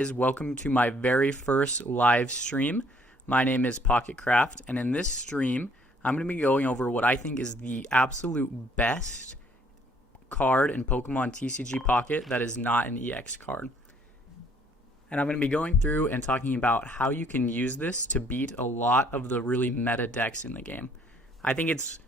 Welcome to my very first live stream. My name is Pocket Craft, and in this stream, I'm going to be going over what I think is the absolute best card in Pokemon TCG Pocket that is not an EX card. And I'm going to be going through and talking about how you can use this to beat a lot of the really meta decks in the game. I think it's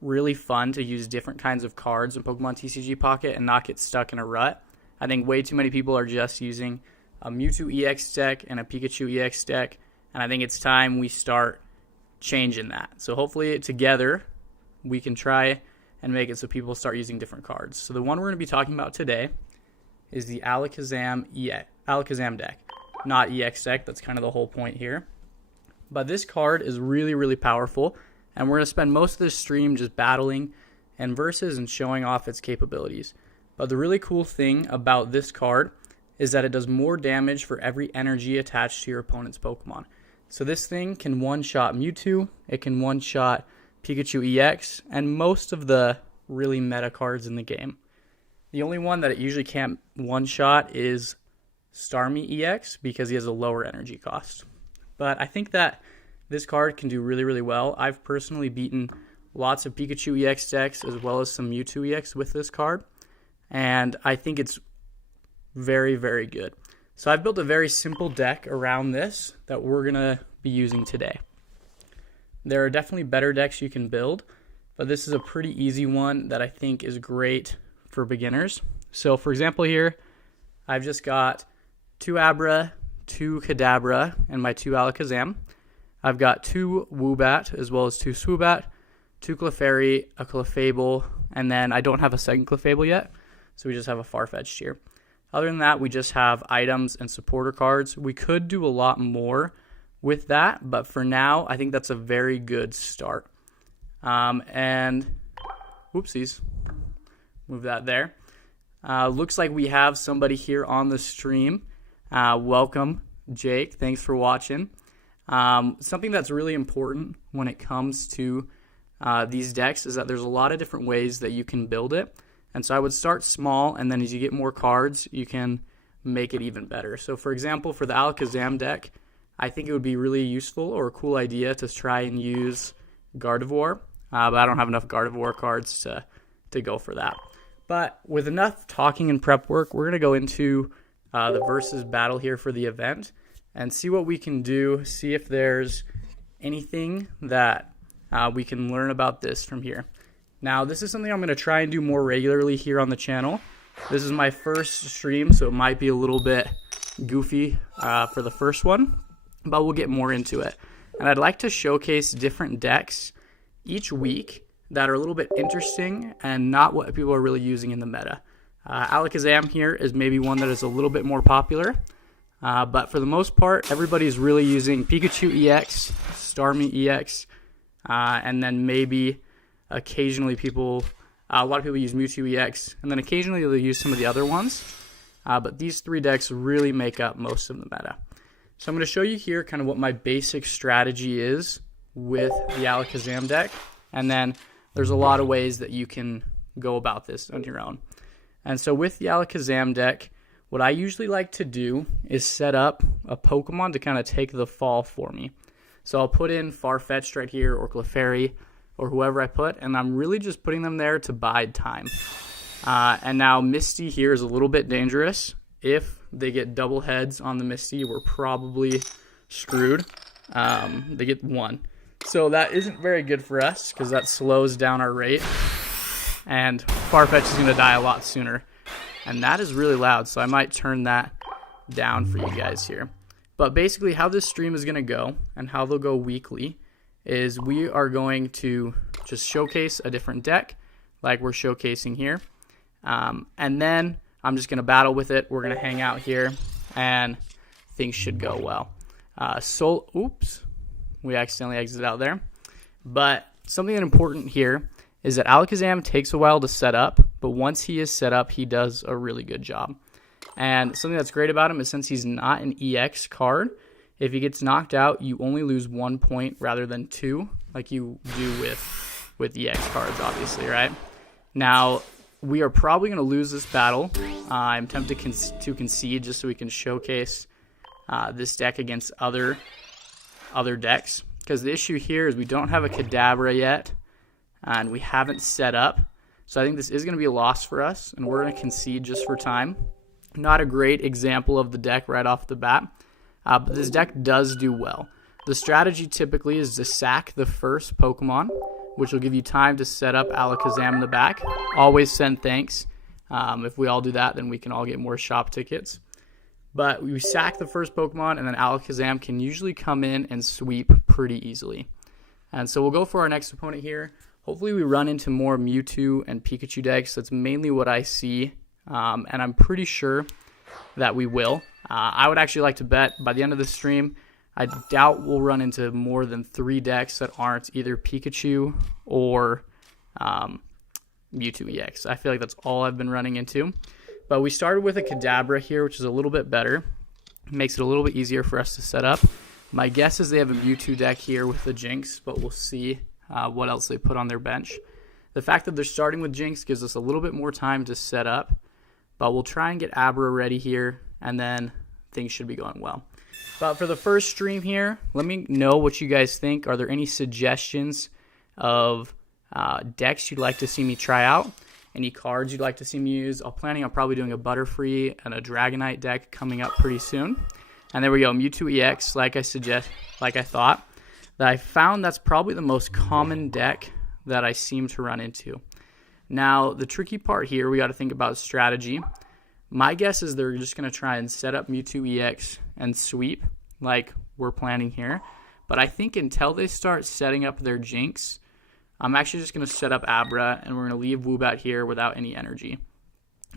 really fun to use different kinds of cards in Pokemon TCG Pocket and not get stuck in a rut. I think way too many people are just using a Mewtwo EX deck and a Pikachu EX deck, and I think it's time we start changing that. So hopefully together we can try and make it so people start using different cards. So the one we're going to be talking about today is the Alakazam deck, not EX deck. That's kind of the whole point here. But this card is really, really powerful, and we're going to spend most of this stream just battling and versus and showing off its capabilities. But the really cool thing about this card is that it does more damage for every energy attached to your opponent's Pokemon. So this thing can one-shot Mewtwo, it can one-shot Pikachu EX, and most of the really meta cards in the game. The only one that it usually can't one-shot is Starmie EX because he has a lower energy cost. But I think that this card can do really, really well. I've personally beaten lots of Pikachu EX decks as well as some Mewtwo EX with this card, and I think it's very, very good. So I've built a very simple deck around this that we're going to be using today. There are definitely better decks you can build, but this is a pretty easy one that I think is great for beginners. So for example here, I've just got 2 Abra, 2 Kadabra, and my 2 Alakazam. I've got 2 Woobat as well as 2 Swoobat, 2 Clefairy, a Clefable, and then I don't have a second Clefable yet, so we just have a Farfetch'd here. Other than that, we just have items and supporter cards. We could do a lot more with that, but for now, I think that's a very good start. And whoopsies, move that there. Looks like we have somebody here on the stream. Welcome, Jake. Thanks for watching. Something that's really important when it comes to these decks is that there's a lot of different ways that you can build it. And so I would start small, and then as you get more cards, you can make it even better. So for example, for the Alakazam deck, I think it would be really useful or a cool idea to try and use Gardevoir, but I don't have enough Gardevoir cards to go for that. But with enough talking and prep work, we're going to go into the versus battle here for the event and see what we can do, see if there's anything that we can learn about this from here. Now, this is something I'm going to try and do more regularly here on the channel. This is my first stream, so it might be a little bit goofy for the first one, but we'll get more into it. And I'd like to showcase different decks each week that are a little bit interesting and not what people are really using in the meta. Alakazam here is maybe one that is a little bit more popular, but for the most part, everybody's really using Pikachu EX, Starmie EX, and then maybe occasionally a lot of people use Mewtwo EX, and then occasionally they'll use some of the other ones, but these 3 decks really make up most of the meta. So I'm going to show you here kind of what my basic strategy is with the Alakazam deck, and then there's a lot of ways that you can go about this on your own. And so with the Alakazam deck, what I usually like to do is set up a Pokemon to kind of take the fall for me. So I'll put in Farfetch'd right here, or Clefairy, or whoever I put, and I'm really just putting them there to bide time. And now Misty here is a little bit dangerous. If they get double heads on the Misty, we're probably screwed. They get 1. So that isn't very good for us because that slows down our rate. And Farfetch'd is going to die a lot sooner. And that is really loud, so I might turn that down for you guys here. But basically how this stream is going to go and how they'll go weekly is we are going to just showcase a different deck like we're showcasing here. And then I'm just going to battle with it. We're going to hang out here, and things should go well. Oops. We accidentally exited out there. But something that's important here is that Alakazam takes a while to set up, but once he is set up, he does a really good job. And something that's great about him is since he's not an EX card, if he gets knocked out, you only lose 1 point rather than 2, like you do with EX cards, obviously, right? Now, we are probably going to lose this battle. I'm tempted to concede just so we can showcase this deck against other decks. Because the issue here is we don't have a Kadabra yet, and we haven't set up. So I think this is going to be a loss for us, and we're going to concede just for time. Not a great example of the deck right off the bat, but this deck does do well. The strategy typically is to sack the first Pokemon, which will give you time to set up Alakazam in the back. Always send thanks. If we all do that, then we can all get more shop tickets. But we sack the first Pokemon, and then Alakazam can usually come in and sweep pretty easily. And so we'll go for our next opponent here. Hopefully we run into more Mewtwo and Pikachu decks. That's mainly what I see, and I'm pretty sure that we will. I would actually like to bet by the end of the stream, I doubt we'll run into more than 3 decks that aren't either Pikachu or Mewtwo EX. I feel like that's all I've been running into. But we started with a Kadabra here, which is a little bit better. Makes it a little bit easier for us to set up. My guess is they have a Mewtwo deck here with the Jinx, but we'll see what else they put on their bench. The fact that they're starting with Jinx gives us a little bit more time to set up, but we'll try and get Abra ready here, and then things should be going well. But for the first stream here, let me know what you guys think. Are there any suggestions of decks you'd like to see me try out? Any cards you'd like to see me use? I'm planning on probably doing a Butterfree and a Dragonite deck coming up pretty soon. And there we go, Mewtwo EX, like I thought. That I found that's probably the most common deck that I seem to run into. Now, the tricky part here, we got to think about strategy. My guess is they're just going to try and set up Mewtwo EX and sweep like we're planning here. But I think until they start setting up their Jinx, I'm actually just going to set up Abra, and we're going to leave Woobat here without any energy.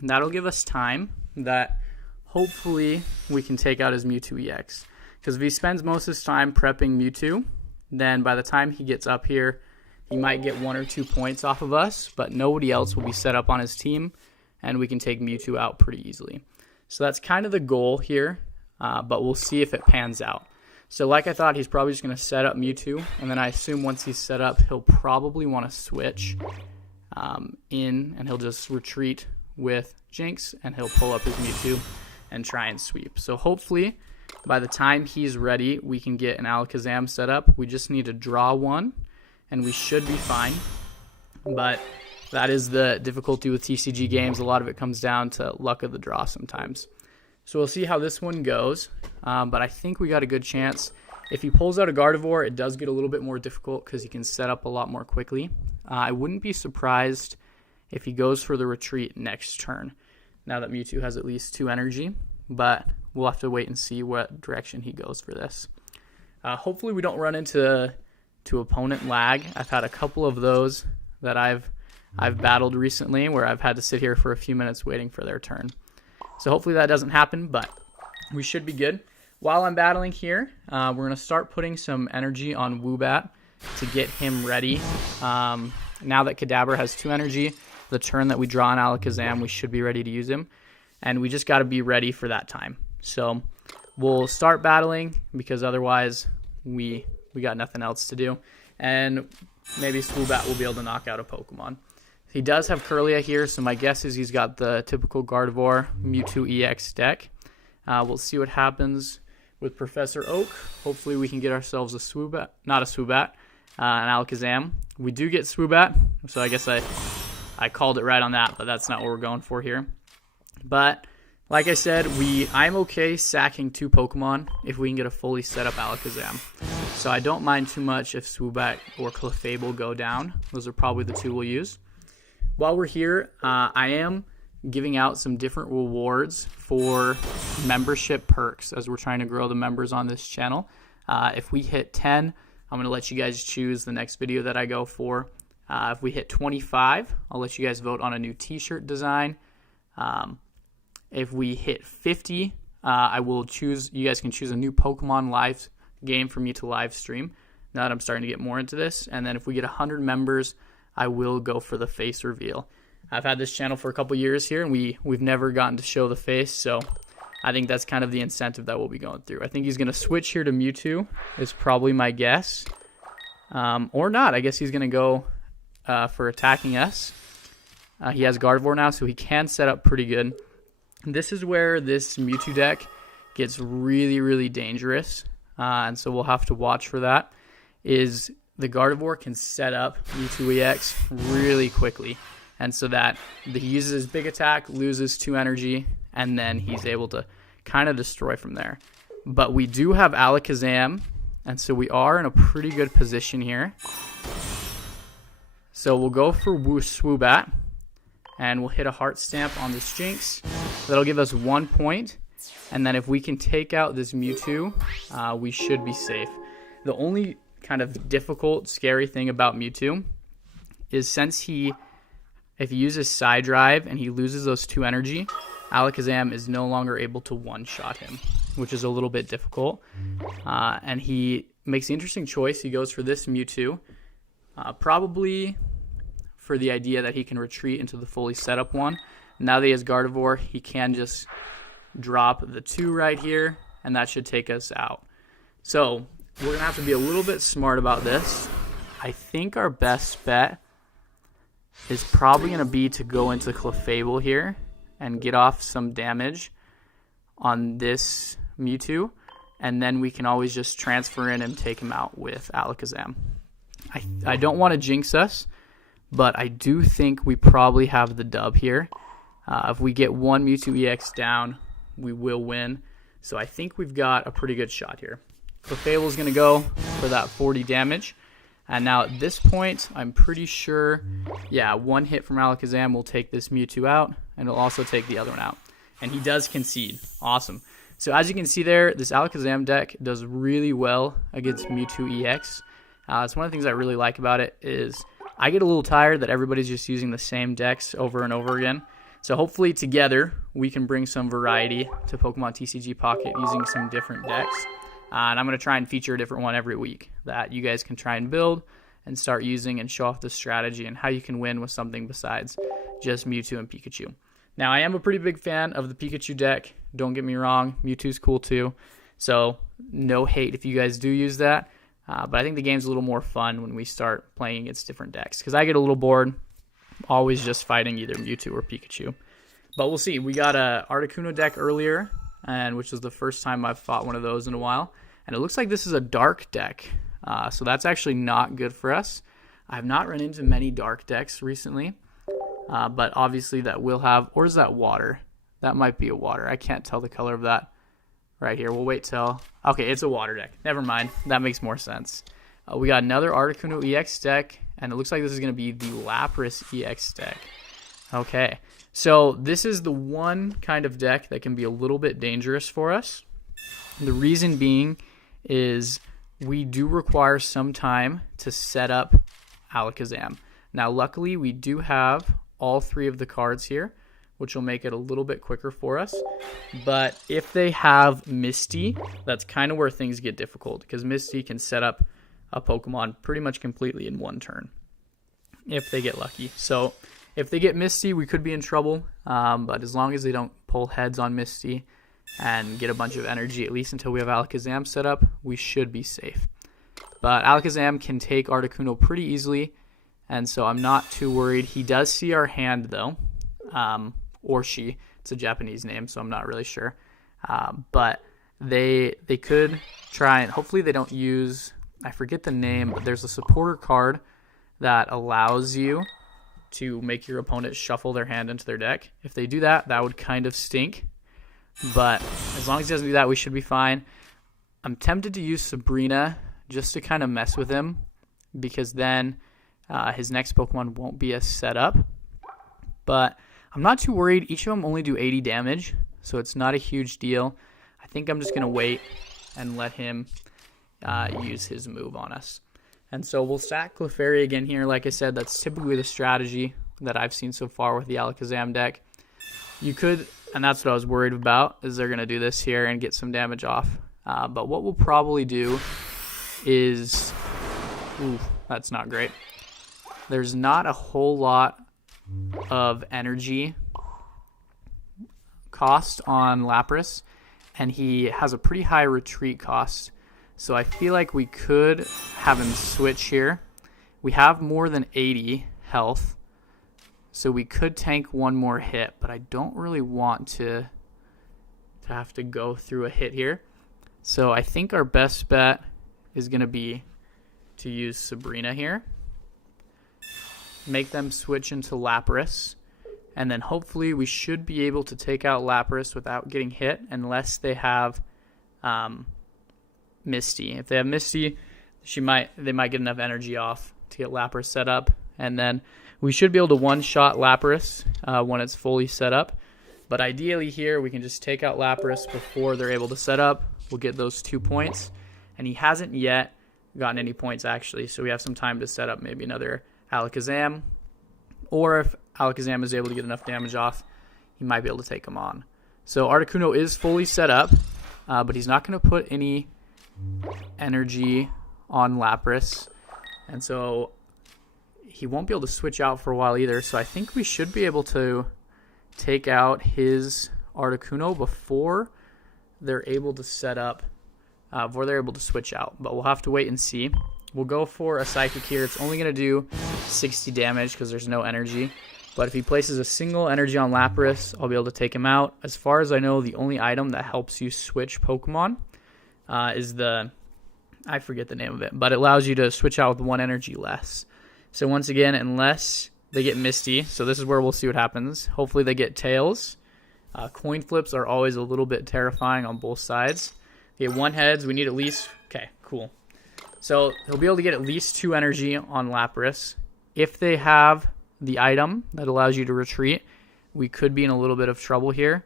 And that'll give us time that hopefully we can take out his Mewtwo EX. Because if he spends most of his time prepping Mewtwo, then by the time he gets up here, he might get 1 or 2 points off of us, but nobody else will be set up on his team, and we can take Mewtwo out pretty easily. So that's kind of the goal here, but we'll see if it pans out. So like I thought, he's probably just going to set up Mewtwo, and then I assume once he's set up, he'll probably want to switch in, and he'll just retreat with Jinx, and he'll pull up his Mewtwo and try and sweep. So hopefully, by the time he's ready, we can get an Alakazam set up. We just need to draw one, and we should be fine. But that is the difficulty with TCG games. A lot of it comes down to luck of the draw sometimes. So we'll see how this one goes, but I think we got a good chance. If he pulls out a Gardevoir, it does get a little bit more difficult because he can set up a lot more quickly. I wouldn't be surprised if he goes for the retreat next turn, now that Mewtwo has at least 2 energy, but we'll have to wait and see what direction he goes for this. Hopefully we don't run into opponent lag. I've had a couple of those that I've battled recently where I've had to sit here for a few minutes waiting for their turn. So hopefully that doesn't happen, but we should be good. While I'm battling here, we're going to start putting some energy on Woobat to get him ready. Now that Kadabra has 2 energy, the turn that we draw on Alakazam, we should be ready to use him. And we just got to be ready for that time. So we'll start battling because otherwise we got nothing else to do. And maybe Woobat will be able to knock out a Pokemon. He does have Kirlia here, so my guess is he's got the typical Gardevoir Mewtwo EX deck. We'll see what happens with Professor Oak. Hopefully we can get ourselves a Swoobat, not a Swoobat, an Alakazam. We do get Swoobat, so I guess I called it right on that, but that's not what we're going for here. But like I said, I'm okay sacking 2 Pokemon if we can get a fully set up Alakazam. So I don't mind too much if Swoobat or Clefable go down. Those are probably the 2 we'll use. While we're here, I am giving out some different rewards for membership perks as we're trying to grow the members on this channel. If we hit 10, I'm going to let you guys choose the next video that I go for. If we hit 25, I'll let you guys vote on a new t-shirt design. If we hit 50, I will choose. You guys can choose a new Pokemon live game for me to live stream. Now that I'm starting to get more into this. And then if we get 100 members, I will go for the face reveal. I've had this channel for a couple years here, and we've never gotten to show the face, so I think that's kind of the incentive that we'll be going through. I think he's going to switch here to Mewtwo is probably my guess. Or not. I guess he's going to go for attacking us. He has Gardevoir now, so he can set up pretty good. This is where this Mewtwo deck gets really, really dangerous, and so we'll have to watch for that, is the Gardevoir can set up Mewtwo EX really quickly, and so that he uses his big attack, loses 2 energy, and then he's able to kind of destroy from there. But we do have Alakazam, and so we are in a pretty good position here. So we'll go for Swoobat, and we'll hit a Heart Stamp on this Jinx. That'll give us 1 point, and then if we can take out this Mewtwo, we should be safe. The only kind of difficult, scary thing about Mewtwo is if he uses Side Drive and he loses those 2 energy, Alakazam is no longer able to one-shot him, which is a little bit difficult. And he makes the interesting choice. He goes for this Mewtwo, probably for the idea that he can retreat into the fully set up one. Now that he has Gardevoir, he can just drop the 2 right here, and that should take us out. So we're going to have to be a little bit smart about this. I think our best bet is probably going to be to go into Clefable here and get off some damage on this Mewtwo, and then we can always just transfer in and take him out with Alakazam. I don't want to jinx us, but I do think we probably have the dub here. If we get 1 Mewtwo EX down, we will win. So I think we've got a pretty good shot here. Clefable is going to go for that 40 damage. And now at this point, I'm pretty sure, 1 hit from Alakazam will take this Mewtwo out, and it'll also take the other one out. And he does concede. Awesome. So as you can see there, this Alakazam deck does really well against Mewtwo EX. It's one of the things I really like about it is I get a little tired that everybody's just using the same decks over and over again. So hopefully together we can bring some variety to Pokemon TCG Pocket using some different decks. And I'm going to try and feature a different one every week that you guys can try and build and start using and show off the strategy and how you can win with something besides just Mewtwo and Pikachu. Now, I am a pretty big fan of the Pikachu deck. Don't get me wrong. Mewtwo's cool too. So no hate if you guys do use that. But I think the game's a little more fun when we start playing against different decks. Because I get a little bored always just fighting either Mewtwo or Pikachu. But we'll see. We got a Articuno deck earlier, and which was the first time I've fought one of those in a while. And it looks like this is a dark deck. So that's actually not good for us. I have not run into many dark decks recently. But obviously that will have... Or is that water? That might be a water. I can't tell the color of that right here. We'll wait till... Okay, it's a water deck. Never mind. That makes more sense. We got another Articuno EX deck. And it looks like this is going to be the Lapras EX deck. Okay. So this is the one kind of deck that can be a little bit dangerous for us. The reason being is we do require some time to set up Alakazam. Now, luckily, we do have all 3 of the cards here, which will make it a little bit quicker for us. But if they have Misty, that's kind of where things get difficult, because Misty can set up a Pokemon pretty much completely in 1 turn, if they get lucky. So if they get Misty, we could be in trouble, but as long as they don't pull heads on Misty and get a bunch of energy, at least until we have Alakazam set up, we should be safe. But Alakazam can take Articuno pretty easily, and so I'm not too worried. He does see our hand, though, or she. It's a Japanese name, so I'm not really sure. But they could try, and hopefully they don't use, I forget the name, but there's a supporter card that allows you to make your opponent shuffle their hand into their deck. If they do that, that would kind of stink. But as long as he doesn't do that, we should be fine. I'm tempted to use Sabrina just to kind of mess with him, because then his next Pokemon won't be as set up. But I'm not too worried. Each of them only do 80 damage, so it's not a huge deal. I think I'm just going to wait and let him use his move on us. And so we'll stack Clefairy again here. Like I said, that's typically the strategy that I've seen so far with the Alakazam deck. You could, and that's what I was worried about, is they're going to do this here and get some damage off. But what we'll probably do is... Ooh, that's not great. There's not a whole lot of energy cost on Lapras, and he has a pretty high retreat cost. So I feel like we could have him switch here. We have more than 80 health, so we could tank 1 more hit, but I don't really want to to have to go through a hit here. So I think our best bet is going to be to use Sabrina here. Make them switch into Lapras. And then hopefully we should be able to take out Lapras without getting hit unless they have Misty. If they have Misty, they might get enough energy off to get Lapras set up. And then we should be able to one-shot Lapras when it's fully set up. But ideally here, we can just take out Lapras before they're able to set up. We'll get those 2 points. And he hasn't yet gotten any points, actually. So we have some time to set up maybe another Alakazam. Or if Alakazam is able to get enough damage off, he might be able to take him on. So Articuno is fully set up, but he's not going to put any energy on Lapras. And so he won't be able to switch out for a while either. So I think we should be able to take out his Articuno before they're able to set up, before they're able to switch out. But we'll have to wait and see. We'll go for a Psychic here. It's only going to do 60 damage because there's no energy. But if he places a single energy on Lapras, I'll be able to take him out. As far as I know, the only item that helps you switch Pokemon is I forget the name of it, but it allows you to switch out with one energy less. So once again, unless they get Misty, so this is where we'll see what happens. Hopefully they get Tails. Coin flips are always a little bit terrifying on both sides. They get one heads. We need at least... Okay, cool. So he'll be able to get at least 2 energy on Lapras. If they have the item that allows you to retreat, we could be in a little bit of trouble here.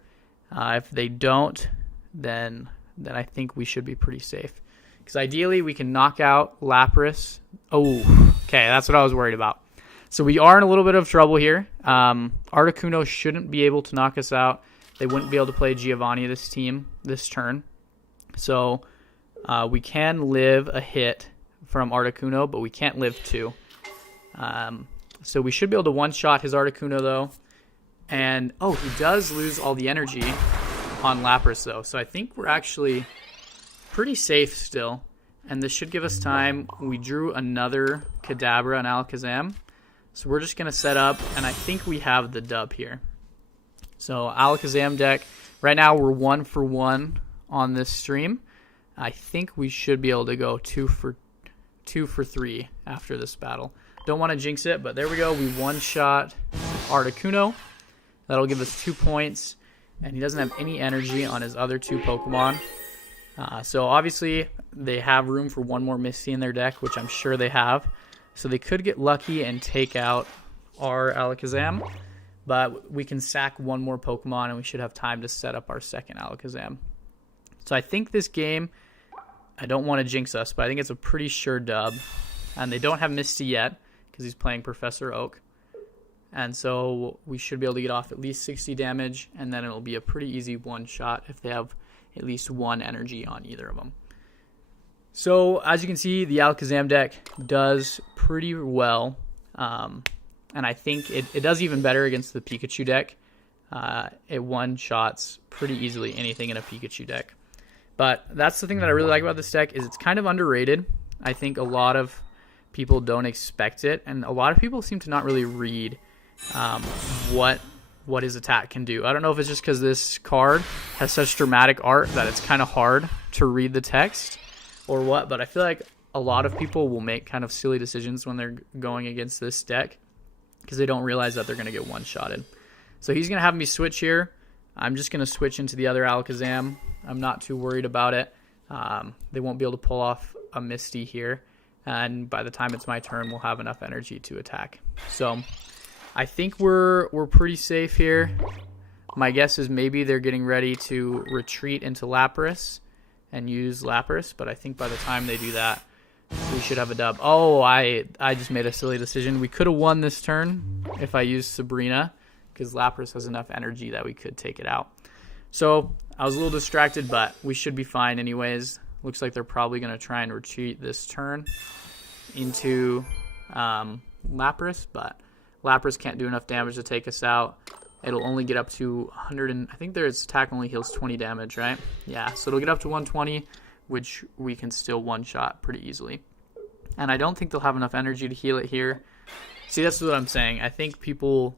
If they don't, then I think we should be pretty safe. Because ideally, we can knock out Lapras. Oh, okay, that's what I was worried about. So we are in a little bit of trouble here. Articuno shouldn't be able to knock us out. They wouldn't be able to play Giovanni this turn. So we can live a hit from Articuno, but we can't live 2. So we should be able to one-shot his Articuno, though. And, oh, he does lose all the energy on Lapras, though. So I think we're actually pretty safe still. And this should give us time. We drew another Kadabra and Alakazam. So we're just going to set up, and I think we have the dub here. So Alakazam deck. Right now we're 1 for 1 on this stream. I think we should be able to go 2 for 3 after this battle. Don't want to jinx it, but there we go. We one-shot Articuno. That'll give us 2 points, and he doesn't have any energy on his other 2 Pokemon. So obviously they have room for one more Misty in their deck, which I'm sure they have. So they could get lucky and take out our Alakazam, but we can sack one more Pokemon, and we should have time to set up our second Alakazam. So I think this game, I don't want to jinx us, but I think it's a pretty sure dub. And they don't have Misty yet because he's playing Professor Oak. And so we should be able to get off at least 60 damage, and then it'll be a pretty easy one-shot if they have at least 1 energy on either of them. So as you can see, the Alakazam deck does pretty well. And I think it does even better against the Pikachu deck. It one-shots pretty easily anything in a Pikachu deck. But that's the thing that I really like about this deck is it's kind of underrated. I think a lot of people don't expect it, and a lot of people seem to not really read what his attack can do. I don't know if it's just because this card has such dramatic art that it's kind of hard to read the text or what, but I feel like a lot of people will make kind of silly decisions when they're going against this deck because they don't realize that they're going to get one-shotted. So he's going to have me switch here. I'm just going to switch into the other Alakazam. I'm not too worried about it. They won't be able to pull off a Misty here. And by the time it's my turn, we'll have enough energy to attack. So I think we're pretty safe here. My guess is maybe they're getting ready to retreat into Lapras and use Lapras. But I think by the time they do that, we should have a dub. Oh, I just made a silly decision. We could have won this turn if I used Sabrina, because Lapras has enough energy that we could take it out. So I was a little distracted, but we should be fine anyways. Looks like they're probably going to try and retreat this turn into Lapras, but Lapras can't do enough damage to take us out. It'll only get up to 100, and I think its attack only heals 20 damage, right? Yeah, so it'll get up to 120, which we can still one-shot pretty easily. And I don't think they'll have enough energy to heal it here. See, that's what I'm saying. I think people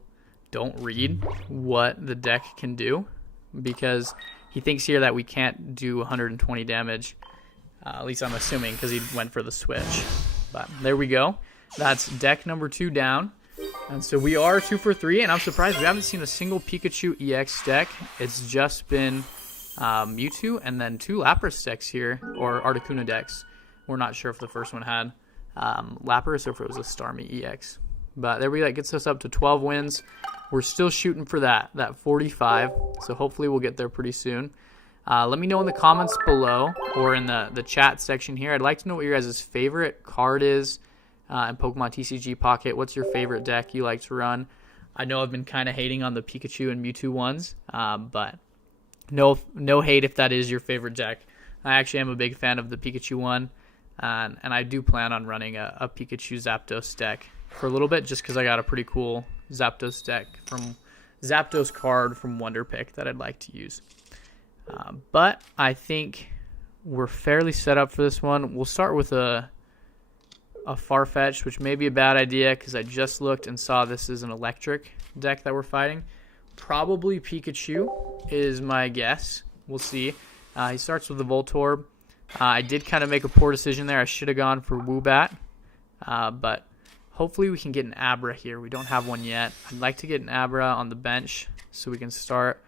don't read what the deck can do because He thinks here that we can't do 120 damage. At least I'm assuming, because he went for the switch. But there we go. That's deck number 2 down. And so we are 2 for 3, and I'm surprised we haven't seen a single Pikachu EX deck. It's just been Mewtwo and then 2 Lapras decks here, or Articuno decks. We're not sure if the first one had Lapras or if it was a Starmie EX. But there we go. That gets us up to 12 wins. We're still shooting for that 45, so hopefully we'll get there pretty soon. Let me know in the comments below or in the chat section here. I'd like to know what your guys' favorite card is in Pokemon TCG Pocket. What's your favorite deck you like to run? I know I've been kind of hating on the Pikachu and Mewtwo ones, but no hate if that is your favorite deck. I actually am a big fan of the Pikachu one, and I do plan on running a Pikachu Zapdos deck for a little bit, just because I got a pretty cool Zapdos deck from Zapdos card from Wonder Pick that I'd like to use. But I think we're fairly set up for this one. We'll start with a Farfetch'd, which may be a bad idea because I just looked and saw this is an electric deck that we're fighting. Probably Pikachu is my guess. We'll see. He starts with the Voltorb. I did kind of make a poor decision there. I should have gone for Woobat, but hopefully we can get an Abra here. We don't have one yet. I'd like to get an Abra on the bench so we can start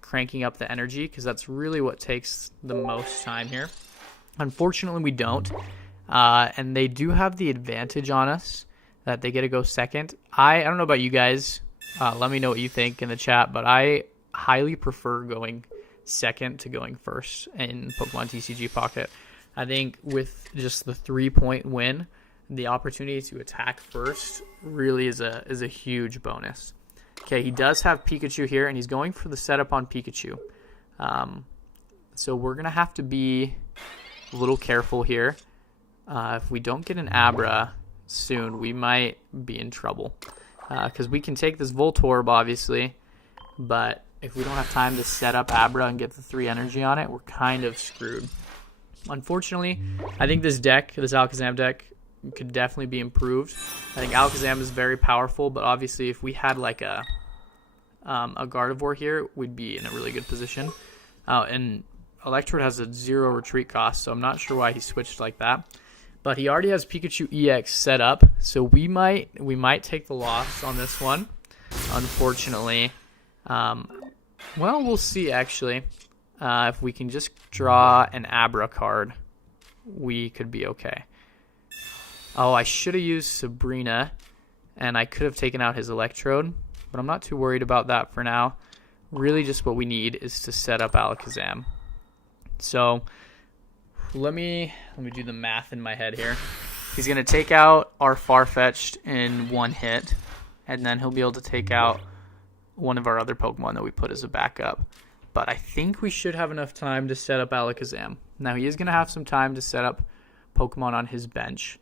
cranking up the energy, because that's really what takes the most time here. Unfortunately, we don't. And they do have the advantage on us that they get to go second. I don't know about you guys. Let me know what you think in the chat, but I highly prefer going second to going first in Pokemon TCG Pocket. I think with just the 3-point win, the opportunity to attack first really is a huge bonus. Okay, he does have Pikachu here, and he's going for the setup on Pikachu. So we're going to have to be a little careful here. If we don't get an Abra soon, we might be in trouble. Because we can take this Voltorb, obviously, but if we don't have time to set up Abra and get the 3 energy on it, we're kind of screwed. Unfortunately, I think this Alakazam deck, could definitely be improved. I think Alakazam is very powerful, but obviously if we had like a Gardevoir here, we'd be in a really good position. And Electrode has a 0 retreat cost, so I'm not sure why he switched like that. But he already has Pikachu EX set up, so we might take the loss on this one, unfortunately. Well, we'll see actually. If we can just draw an Abra card, we could be okay. Oh, I should have used Sabrina, and I could have taken out his Electrode, but I'm not too worried about that for now. Really just what we need is to set up Alakazam. So let me do the math in my head here. He's going to take out our Farfetch'd in 1 hit, and then he'll be able to take out one of our other Pokemon that we put as a backup. But I think we should have enough time to set up Alakazam. Now, he is going to have some time to set up Pokemon on his bench,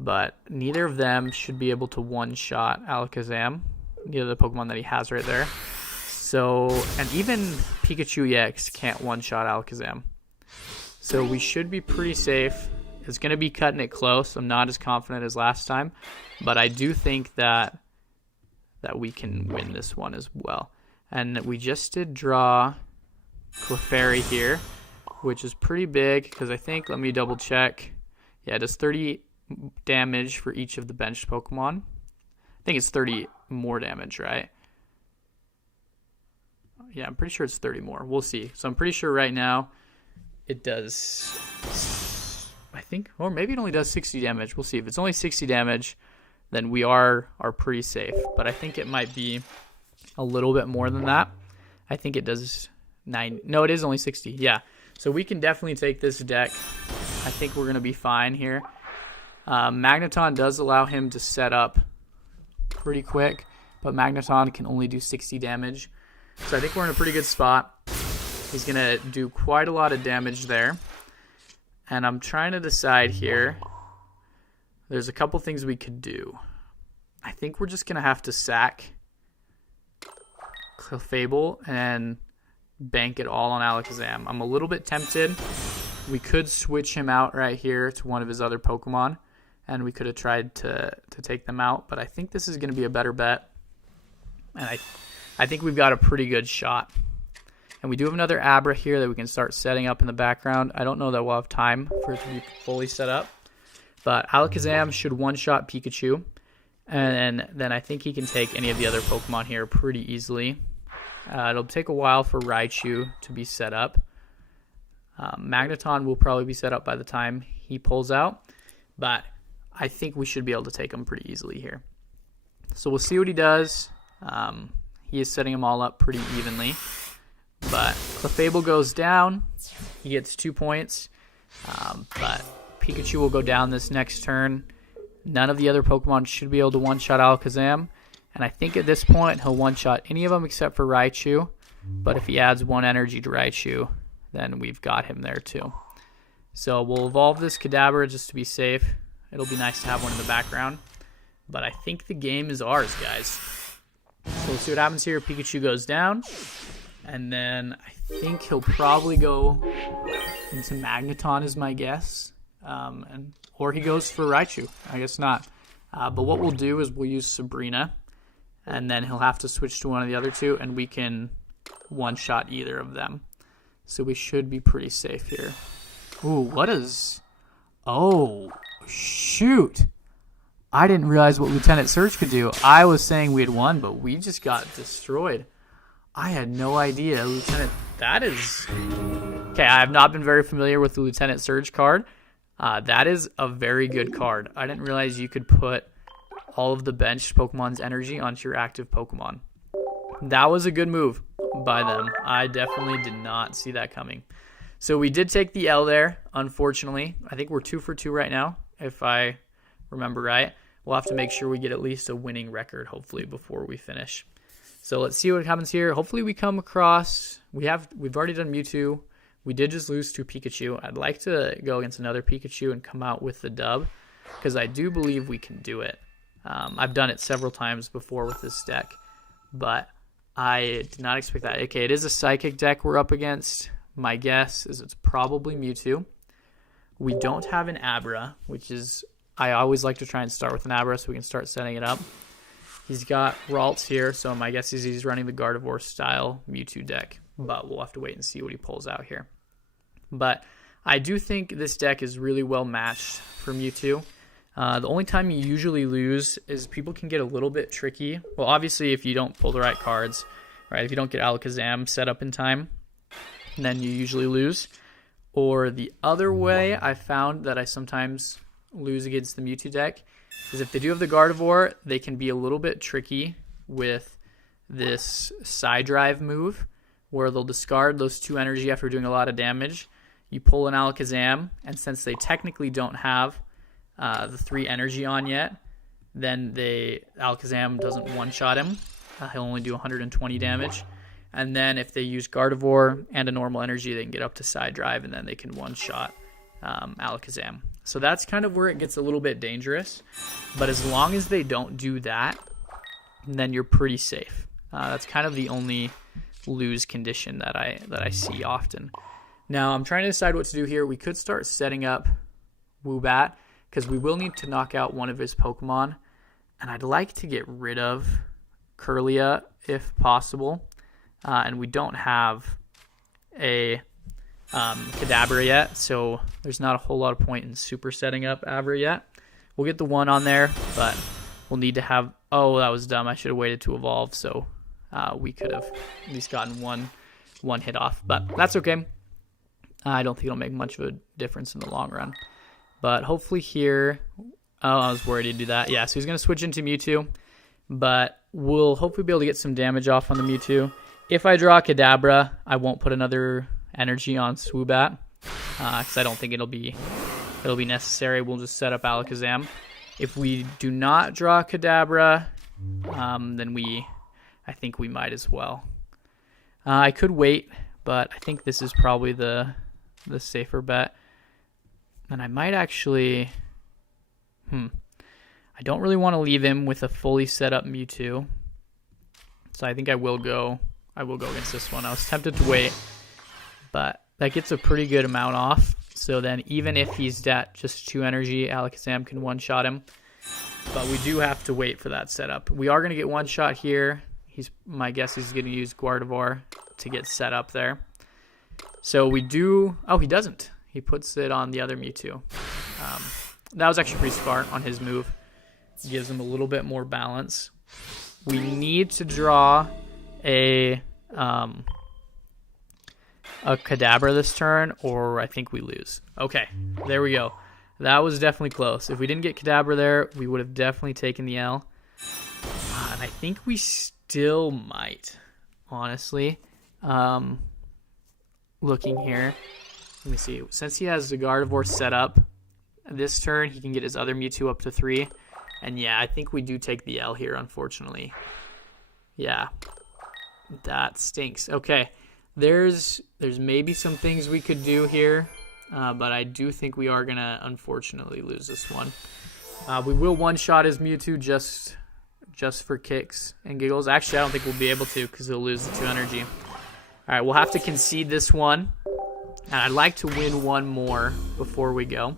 but neither of them should be able to one-shot Alakazam, neither of the Pokemon that he has right there. So, and even Pikachu EX can't one-shot Alakazam. So we should be pretty safe. It's going to be cutting it close. I'm not as confident as last time, but I do think that we can win this one as well. And we just did draw Clefairy here, which is pretty big because I think, let me double check. Yeah, it does 30 damage for each of the benched Pokemon. I think it's 30 more damage, right? Yeah, I'm pretty sure it's 30 more. We'll see. So I'm pretty sure right now it does, I think, or maybe it only does 60 damage. We'll see. If it's only 60 damage, then we are pretty safe. But I think it might be a little bit more than that. I think it does 9. No, it is only 60. Yeah. So we can definitely take this deck. I think we're going to be fine here. Magneton does allow him to set up pretty quick, but Magneton can only do 60 damage. So I think we're in a pretty good spot. He's going to do quite a lot of damage there. And I'm trying to decide here. There's a couple things we could do. I think we're just going to have to sack Clefable and bank it all on Alakazam. I'm a little bit tempted. We could switch him out right here to one of his other Pokemon, and we could have tried to take them out. But I think this is going to be a better bet. And I think we've got a pretty good shot. And we do have another Abra here that we can start setting up in the background. I don't know that we'll have time for it to be fully set up. But Alakazam should one-shot Pikachu. And then I think he can take any of the other Pokemon here pretty easily. It'll take a while for Raichu to be set up. Magneton will probably be set up by the time he pulls out. But I think we should be able to take him pretty easily here. So we'll see what he does. He is setting them all up pretty evenly. But Clefable goes down. He gets 2 points. But Pikachu will go down this next turn. None of the other Pokemon should be able to one-shot Alakazam. And I think at this point, he'll one-shot any of them except for Raichu. But if he adds 1 energy to Raichu, then we've got him there too. So we'll evolve this Kadabra just to be safe. It'll be nice to have one in the background. But I think the game is ours, guys. So we'll see what happens here. Pikachu goes down. And then I think he'll probably go into Magneton is my guess. Or he goes for Raichu. I guess not. But what we'll do is we'll use Sabrina. And then he'll have to switch to one of the other two. And we can one-shot either of them. So we should be pretty safe here. Ooh, what is... Oh, shoot. I didn't realize what Lieutenant Surge could do. I was saying we had won, but we just got destroyed. I had no idea. Lieutenant, that is... Okay, I have not been very familiar with the Lieutenant Surge card. That is a very good card. I didn't realize you could put all of the benched Pokemon's energy onto your active Pokemon. That was a good move by them. I definitely did not see that coming. So we did take the L there, unfortunately. I think we're 2 for 2 right now, if I remember right. We'll have to make sure we get at least a winning record, hopefully, before we finish. So let's see what happens here. Hopefully we come across... We've already done Mewtwo. We did just lose to Pikachu. I'd like to go against another Pikachu and come out with the dub, because I do believe we can do it. I've done it several times before with this deck, but I did not expect that. Okay, it is a Psychic deck we're up against. My guess is it's probably Mewtwo. We don't have an Abra, which is... I always like to try and start with an Abra so we can start setting it up. He's got Ralts here, so my guess is he's running the Gardevoir style Mewtwo deck, but we'll have to wait and see what he pulls out here. But I do think this deck is really well matched for Mewtwo. The only time you usually lose is people can get a little bit tricky. Well, obviously, if you don't pull the right cards, right? If you don't get Alakazam set up in time, then you usually lose. Or the other way I found that I sometimes lose against the Mewtwo deck is if they do have the Gardevoir, they can be a little bit tricky with this side drive move where they'll discard those 2 energy after doing a lot of damage. You pull an Alakazam, and since they technically don't have the 3 energy on yet, then Alakazam doesn't one-shot him. He'll only do 120 damage. And then if they use Gardevoir and a normal energy, they can get up to side drive, and then they can one-shot Alakazam. So that's kind of where it gets a little bit dangerous. But as long as they don't do that, then you're pretty safe. That's kind of the only lose condition that I see often. Now, I'm trying to decide what to do here. We could start setting up Woobat, because we will need to knock out one of his Pokemon. And I'd like to get rid of Kirlia if possible. And we don't have a Kadabra yet, so there's not a whole lot of point in super setting up Abra yet. We'll get the 1 on there, but we'll need to have... Oh, that was dumb. I should have waited to evolve, so we could have at least gotten one hit off. But that's okay. I don't think it'll make much of a difference in the long run. But hopefully here... Oh, I was worried he'd do that. Yeah, so he's going to switch into Mewtwo. But we'll hopefully be able to get some damage off on the Mewtwo. If I draw Kadabra, I won't put another energy on Swoobat, because I don't think it'll be necessary. We'll just set up Alakazam. If we do not draw Kadabra, then I think we might as well. I could wait, but I think this is probably the safer bet. And I might actually... I don't really want to leave him with a fully set up Mewtwo. So I think I will go against this one. I was tempted to wait, but that gets a pretty good amount off. So then even if he's at just 2 energy, Alakazam can one-shot him. But we do have to wait for that setup. We are going to get one shot here. My guess is he's going to use Gardevoir to get set up there. So we do... Oh, he doesn't. He puts it on the other Mewtwo. That was actually pretty smart on his move. Gives him a little bit more balance. We need to draw a Kadabra this turn, or I think we lose. Okay, there we go. That was definitely close. If we didn't get Kadabra there, we would have definitely taken the L. And I think we still might, honestly. Looking here. Let me see. Since he has the Gardevoir set up this turn, he can get his other Mewtwo up to 3. And yeah, I think we do take the L here, unfortunately. Yeah. That stinks. Okay. There's maybe some things we could do here. But I do think we are going to, unfortunately, lose this one. We will one-shot his Mewtwo just for kicks and giggles. Actually, I don't think we'll be able to because he'll lose the 2 energy. All right, we'll have to concede this one. And I'd like to win one more before we go.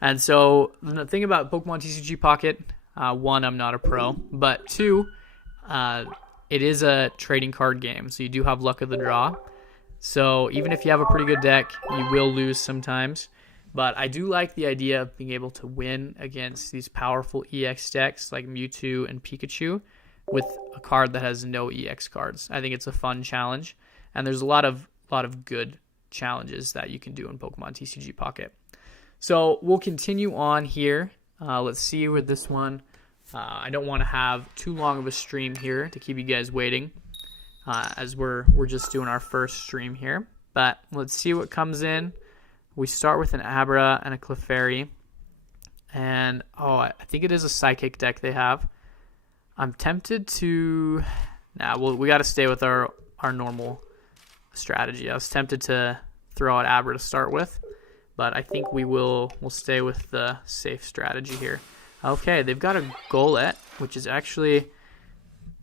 And so the thing about Pokemon TCG Pocket, 1, I'm not a pro. But 2, it is a trading card game. So you do have luck of the draw. So even if you have a pretty good deck, you will lose sometimes. But I do like the idea of being able to win against these powerful EX decks like Mewtwo and Pikachu with a card that has no EX cards. I think it's a fun challenge. And there's a lot of good challenges that you can do in Pokemon TCG Pocket. So we'll continue on here. Let's see with this one. I don't want to have too long of a stream here to keep you guys waiting. As we're just doing our first stream here. But let's see what comes in. We start with an Abra and a Clefairy. And, I think it is a Psychic deck they have. I'm tempted to... we got to stay with our normal strategy. I was tempted to throw out Abra to start with. But I think we'll stay with the safe strategy here. Okay, they've got a Golett, which is actually...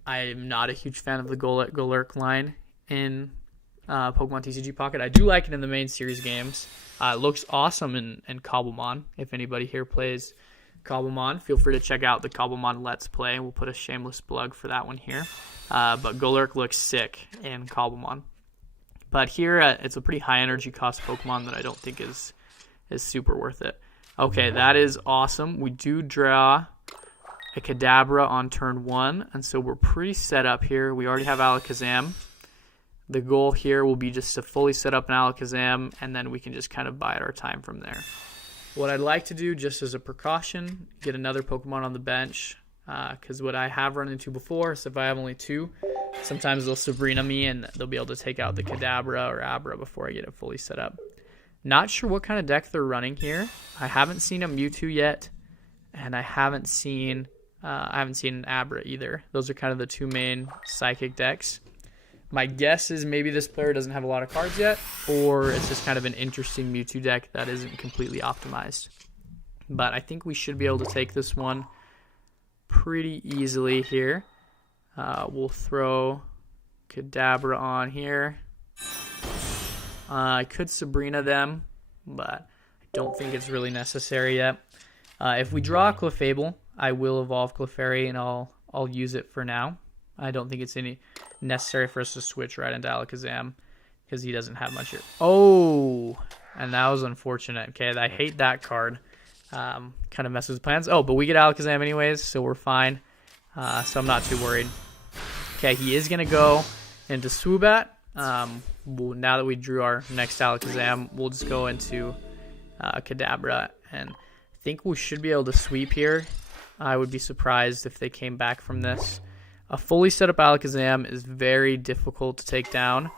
I'm not a huge fan of the Golurk line in Pokemon TCG Pocket. I do like it in the main series games. It looks awesome in Cobblemon. If anybody here plays Cobblemon, feel free to check out the Cobblemon Let's Play. We'll put a shameless plug for that one here. But Golurk looks sick in Cobblemon. But here, it's a pretty high energy cost Pokemon that I don't think is super worth it. Okay, that is awesome. We do draw a Kadabra on turn 1, and so we're pretty set up here. We already have Alakazam. The goal here will be just to fully set up an Alakazam, and then we can just kind of bide our time from there. What I'd like to do, just as a precaution, get another Pokemon on the bench, because what I have run into before is if I have only 2, sometimes they'll Sabrina me, and they'll be able to take out the Kadabra or Abra before I get it fully set up. Not sure what kind of deck they're running here. I haven't seen a Mewtwo yet, and I haven't seen an Abra either. Those are kind of the 2 main Psychic decks. My guess is maybe this player doesn't have a lot of cards yet, or it's just kind of an interesting Mewtwo deck that isn't completely optimized. But I think we should be able to take this one pretty easily here. We'll throw Kadabra on here. I could Sabrina them, but I don't think it's really necessary yet. If we draw a Clefable, I will evolve Clefairy, and I'll use it for now. I don't think it's any necessary for us to switch right into Alakazam because he doesn't have much here. Oh, and that was unfortunate. Okay, I hate that card. Kind of messes with plans. Oh, but we get Alakazam anyways, so we're fine. So I'm not too worried. Okay, he is going to go into Swoobat. Now that we drew our next Alakazam, we'll just go into Kadabra, and I think we should be able to sweep here. I would be surprised if they came back from this. A fully set up Alakazam is very difficult to take down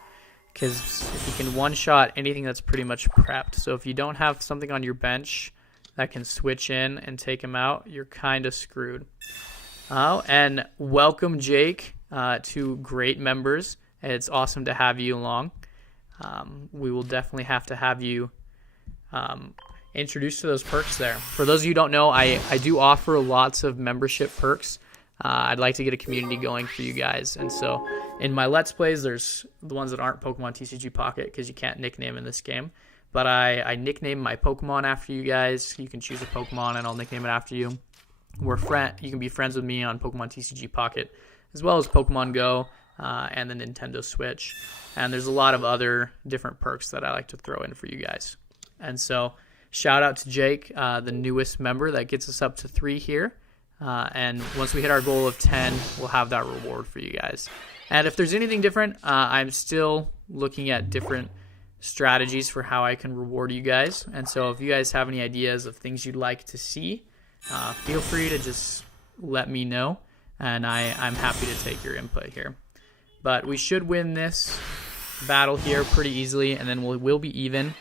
because he can one-shot anything that's pretty much prepped. So if you don't have something on your bench that can switch in and take him out, you're kind of screwed. Oh, and welcome, Jake, to great members. It's awesome to have you along. We will definitely have to have you introduced to those perks there. For those of you who don't know, I do offer lots of membership perks. I'd like to get a community going for you guys. And so in my Let's Plays, there's the ones that aren't Pokemon TCG Pocket because you can't nickname in this game. But I nickname my Pokemon after you guys. You can choose a Pokemon and I'll nickname it after you. You can be friends with me on Pokemon TCG Pocket as well as Pokemon Go. and the Nintendo Switch. And there's a lot of other different perks that I like to throw in for you guys. And so shout out to Jake, the newest member that gets us up to 3 here. And once we hit our goal of 10, we'll have that reward for you guys. And if there's anything different, I'm still looking at different strategies for how I can reward you guys. And so if you guys have any ideas of things you'd like to see, feel free to just let me know. And I'm happy to take your input here. But we should win this battle here pretty easily, and then we'll be even.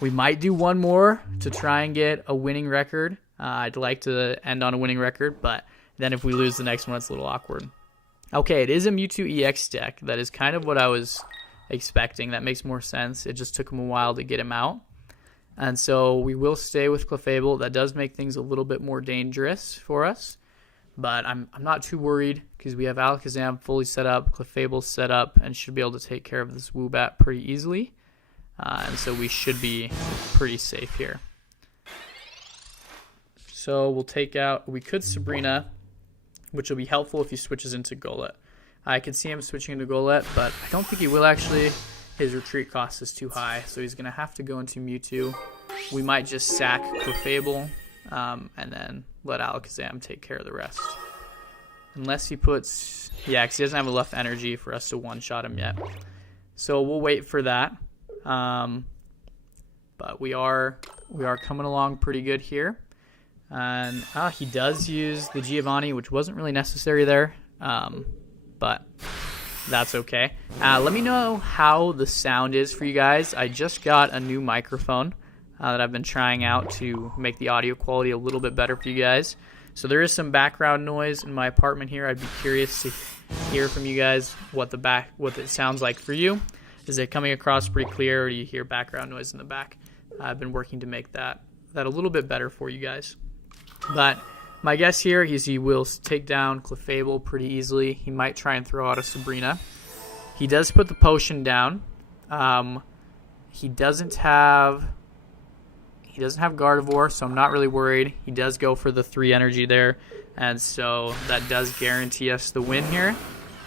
We might do one more to try and get a winning record. I'd like to end on a winning record, but then if we lose the next one, it's a little awkward. Okay, it is a Mewtwo EX deck. That is kind of what I was expecting. That makes more sense. It just took him a while to get him out. And so we will stay with Clefable. That does make things a little bit more dangerous for us. But I'm not too worried because we have Alakazam fully set up, Clefable set up, and should be able to take care of this Woobat pretty easily. And so we should be pretty safe here. So we'll take out, we could Sabrina, which will be helpful if he switches into Golett. I can see him switching into Golett, but I don't think he will actually. His retreat cost is too high, so he's going to have to go into Mewtwo. We might just sack Clefable, and then let Alakazam take care of the rest. Unless he puts, yeah, because he doesn't have enough energy for us to one-shot him yet. So we'll wait for that. But we are coming along pretty good here. And he does use the Giovanni, which wasn't really necessary there, but that's okay. Let me know how the sound is for you guys. I just got a new microphone that I've been trying out to make the audio quality a little bit better for you guys. So there is some background noise in my apartment here. I'd be curious to hear from you guys what it sounds like for you. Is it coming across pretty clear, or do you hear background noise in the back? I've been working to make that a little bit better for you guys. But my guess here is he will take down Clefable pretty easily. He might try and throw out a Sabrina. He does put the potion down. He doesn't have Gardevoir, so I'm not really worried. He does go for the 3 energy there, and so that does guarantee us the win here.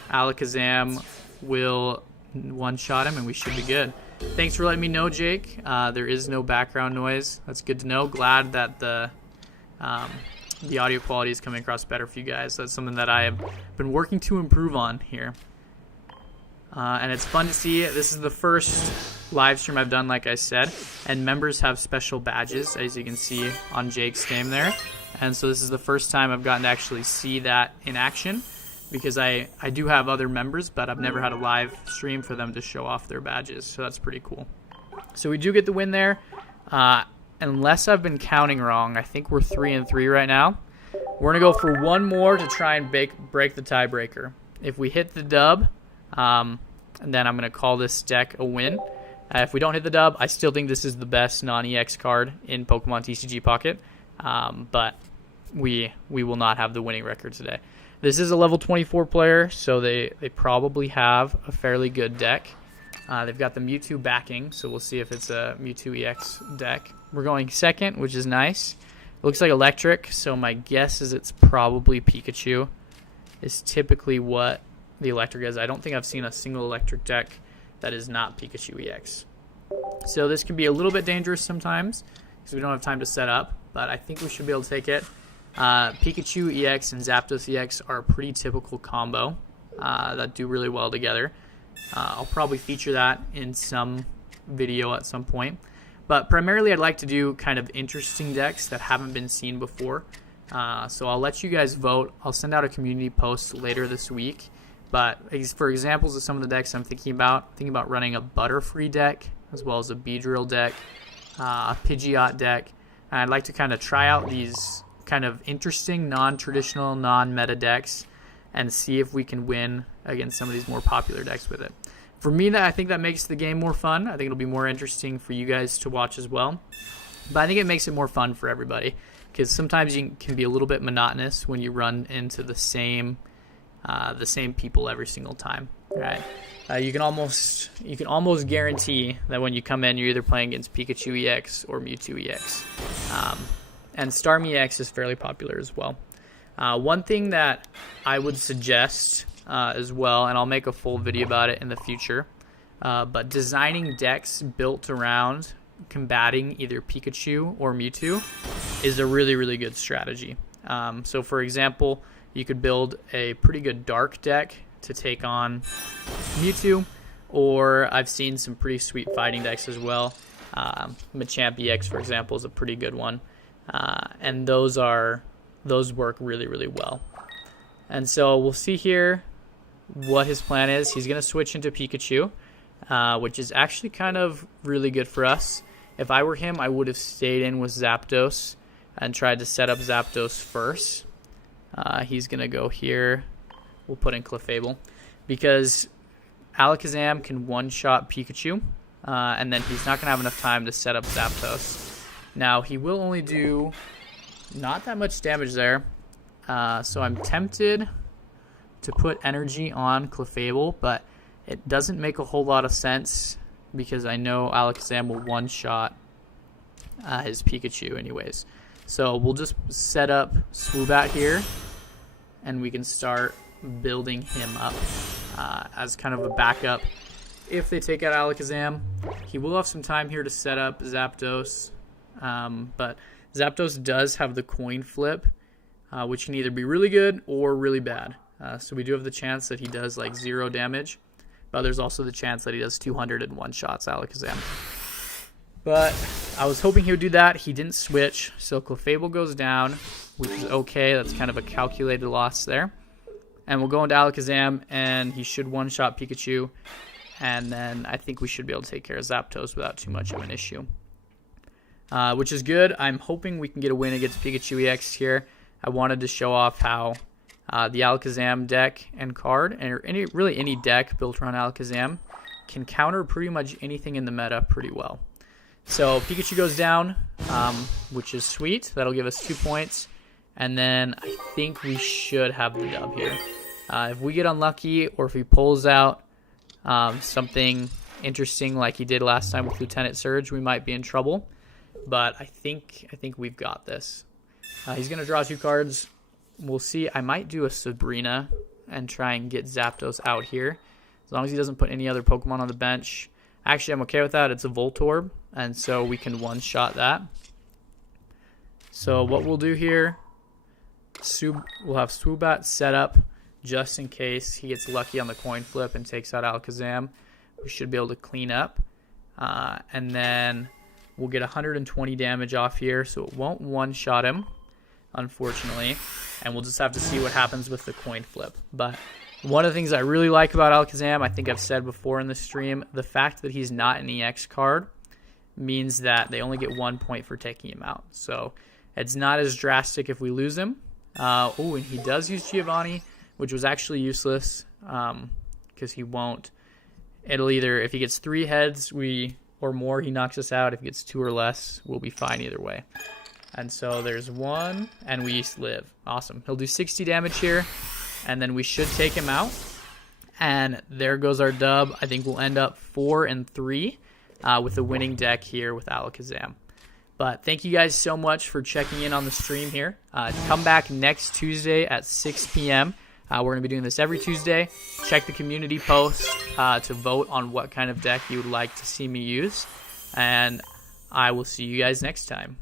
Alakazam will one-shot him, and we should be good. Thanks for letting me know, Jake. There is no background noise. That's good to know. Glad that the audio quality is coming across better for you guys. That's something that I have been working to improve on here. And it's fun to see. This is the first live stream I've done, like I said, and members have special badges, as you can see on Jake's name there. And so this is the first time I've gotten to actually see that in action, because I do have other members, but I've never had a live stream for them to show off their badges, so that's pretty cool. So we do get the win there. Unless I've been counting wrong, I think we're 3-3 right now. We're going to go for one more to try and break the tiebreaker. If we hit the dub, and then I'm going to call this deck a win. If we don't hit the dub, I still think this is the best non-EX card in Pokemon TCG Pocket, but we will not have the winning record today. This is a level 24 player, so they probably have a fairly good deck. They've got the Mewtwo backing, so we'll see if it's a Mewtwo EX deck. We're going second, which is nice. It looks like electric, so my guess is it's probably Pikachu. Is typically what the electric is. I don't think I've seen a single electric deck that is not Pikachu EX. So this can be a little bit dangerous sometimes because we don't have time to set up, but I think we should be able to take it. Pikachu EX and Zapdos EX are a pretty typical combo that do really well together. I'll probably feature that in some video at some point. But primarily I'd like to do kind of interesting decks that haven't been seen before. So I'll let you guys vote. I'll send out a community post later this week. But for examples of some of the decks I'm thinking about running a Butterfree deck, as well as a Beedrill deck, a Pidgeot deck. And I'd like to kind of try out these kind of interesting, non-traditional, non-meta decks and see if we can win against some of these more popular decks with it. For me, I think that makes the game more fun. I think it'll be more interesting for you guys to watch as well. But I think it makes it more fun for everybody, because sometimes you can be a little bit monotonous when you run into the same people every single time. Right? You can almost guarantee that when you come in, you're either playing against Pikachu EX or Mewtwo EX. And Starmie EX is fairly popular as well. One thing that I would suggest as well, and I'll make a full video about it in the future. But designing decks built around combating either Pikachu or Mewtwo is a really, really good strategy. So for example, you could build a pretty good dark deck to take on Mewtwo, or I've seen some pretty sweet fighting decks as well. Machamp EX, for example, is a pretty good one. And those work really, really well. And so we'll see here what his plan is. He's going to switch into Pikachu, which is actually kind of really good for us. If I were him, I would have stayed in with Zapdos and tried to set up Zapdos first. He's going to go here. We'll put in Clefable because Alakazam can one-shot Pikachu, and then he's not going to have enough time to set up Zapdos. Now, he will only do not that much damage there, so I'm tempted to put energy on Clefable, but it doesn't make a whole lot of sense because I know Alakazam will one-shot his Pikachu anyways. So we'll just set up Swoobat here, and we can start building him up as kind of a backup. If they take out Alakazam, he will have some time here to set up Zapdos, but Zapdos does have the coin flip, which can either be really good or really bad. So we do have the chance that he does like 0 damage, but there's also the chance that he does 201 shots Alakazam. But I was hoping he would do that. He didn't switch, so Clefable goes down, which is okay. That's kind of a calculated loss there. And we'll go into Alakazam, and he should one-shot Pikachu, and then I think we should be able to take care of Zapdos without too much of an issue. Which is good. I'm hoping we can get a win against Pikachu EX here. I wanted to show off how the Alakazam deck and card, and really any deck built around Alakazam, can counter pretty much anything in the meta pretty well. So Pikachu goes down, which is sweet. That'll give us 2 points. And then I think we should have the dub here. If we get unlucky or if he pulls out something interesting like he did last time with Lieutenant Surge, we might be in trouble. But I think we've got this. He's going to draw 2 cards. We'll see. I might do a Sabrina and try and get Zapdos out here. As long as he doesn't put any other Pokemon on the bench. Actually, I'm okay with that. It's a Voltorb, and so we can one-shot that. So what we'll do here, we'll have Swoobat set up just in case he gets lucky on the coin flip and takes out Alakazam. We should be able to clean up. And then we'll get 120 damage off here, so it won't one-shot him, unfortunately. And we'll just have to see what happens with the coin flip. But one of the things I really like about Alakazam, I think I've said before in the stream, the fact that he's not an EX card means that they only get 1 point for taking him out. So it's not as drastic if we lose him. Oh, and he does use Giovanni, which was actually useless because he won't. It'll either, if he gets 3 heads or more, he knocks us out. If he gets 2 or less, we'll be fine either way. And so there's 1, and we live. Awesome. He'll do 60 damage here. And then we should take him out. And there goes our dub. I think we'll end up 4-3 with a winning deck here with Alakazam. But thank you guys so much for checking in on the stream here. Come back next Tuesday at 6 p.m. We're going to be doing this every Tuesday. Check the community post to vote on what kind of deck you would like to see me use. And I will see you guys next time.